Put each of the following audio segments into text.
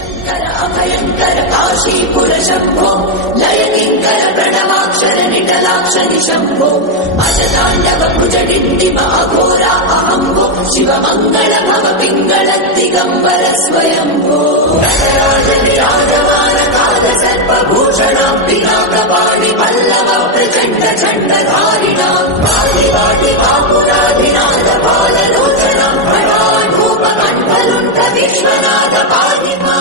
शंकर अभयंकर काशीपुर शंभो लयकिंकर प्रणवाक्षर निटलाक्ष निशंभो अजतांडव भुजडिंडिम अघोरा अहंभो शिव मंगल भव पिंगल दिगंबर स्वयंभो राजमान काल सर्प भूषणं पिनाकपाणि पल्लव प्रचंड चंडधारिणा वाटि वाटि वापुराधिनाथ बाललोचनं भवानुभूप कण्ठलुण्ठ विश्वनाथ पादिमा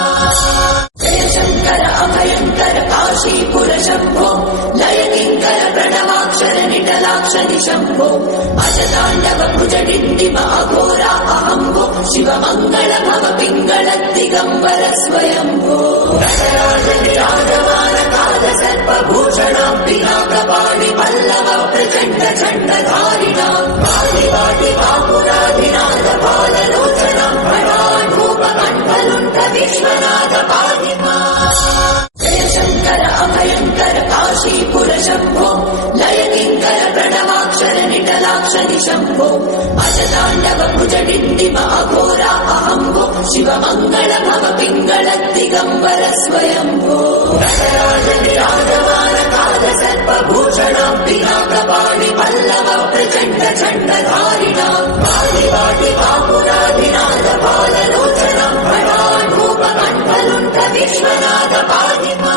जय शंकर अभयंकर काशीपुर शंभो लयकिंकर प्रणवाक्षर निटलाक्ष निशंभो अजतांडव भुजडिंडिम अघोरा अहंभो शिव मंगल भव पिंगल दिगंबर स्वयंभो राजमान काल सर्प भूषणं पिनाकपाणि पल्लव प्रचंड चंडधारिणा वाटि वाटि वापुराधिनाथ बाललोचनं भवानुभूप कण्ठलुण्ठ विश्वनाथ पादिमा जय शंकर अभयंकर काशीपुर शंभो लयकिंकर प्रणवाक्षर निटलाक्ष निशंभो अजतांडव भुजडिंडिम अघोरा अहंभो शिव मंगल भव पिंगल दिगंबर स्वयंभो राजमान काल सर्प भूषणं पिनाकपाणि पल्लव प्रचंड चंडधारिणा वाटि वाटि वापुराधिनाथ बाललोचनं भवानुभूप कण्ठलुण्ठ विश्वनाथ पादिमा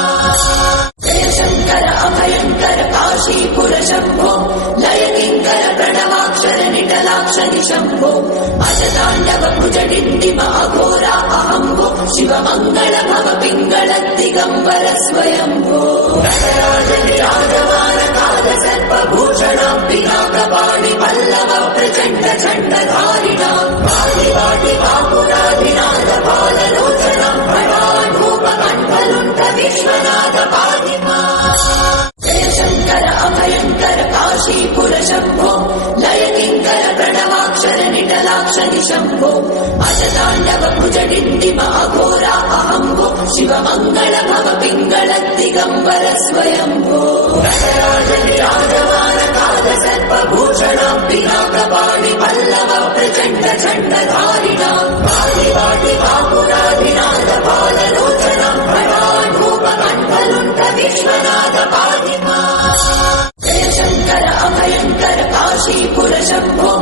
जय शंकर अभयंकर काशीपुर शंभो लयकिंकर प्रणवाक्षर निटलाक्ष निशंभो अजतांडव भुजडिंडिम अघोरा अहंभो शिव मंगल भव पिंगल दिगंबर स्वयंभो राजमान काल सर्प भूषणं पिनाकपाणि पल्लव प्रचंड चंडधारिणा वाटि वाटि वापुराधिनाथ बाललोचनं भवानुभूप कण्ठलुण्ठ विश्वनाथ पादिमा जय शंकर अभयंकर काशीपुर शंभो लयकिंकर प्रणवाक्षर निटलाक्ष निशंभो अजतांडव भुजडिंडिम अघोरा अहंभो शिव मंगल भव पिंगल दिगंबर स्वयंभो राजमान काल सर्प भूषणं पिनाकपाणि पल्लव प्रचंड चंडधारिणा वाटि वाटि वापुराधिनाथ बाललोचनं भवानुभूप कण्ठलुण्ठ विश्वनाथ पादिमा जय शंकर अभयंकर काशीपुर शंभो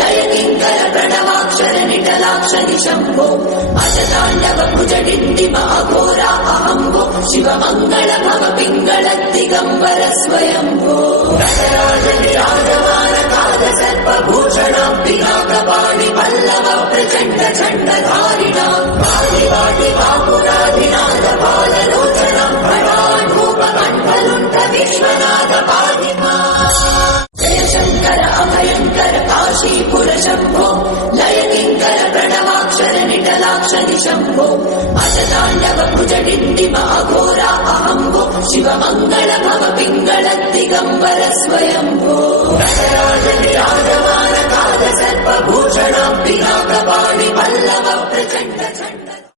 लयकिंकर प्रणवाक्षर निटलाक्ष निशंभो अजतांडव भुजडिंडिम अघोरा अहंभो शिव मंगल भव पिंगल दिगंबर स्वयंभो राजमान काल सर्प भूषणं पिनाकपाणि पल्लव प्रचंड चंडधारिणा वाटि वाटि वापुराधिनाथ बाललोचनं भवानुभूप कण्ठलुण्ठ विश्वनाथ पादिमा जय शंकर अभयंकर काशीपुर शंभो लयकिंकर प्रणवाक्षर निटलाक्ष निशंभो अजतांडव भुजडिंडिम अघोरा अहंभो शिव मंगल भव पिंगल दिगंबर स्वयंभो राजमान काल सर्प भूषणं पिनाकपाणि पल्लव प्रचंड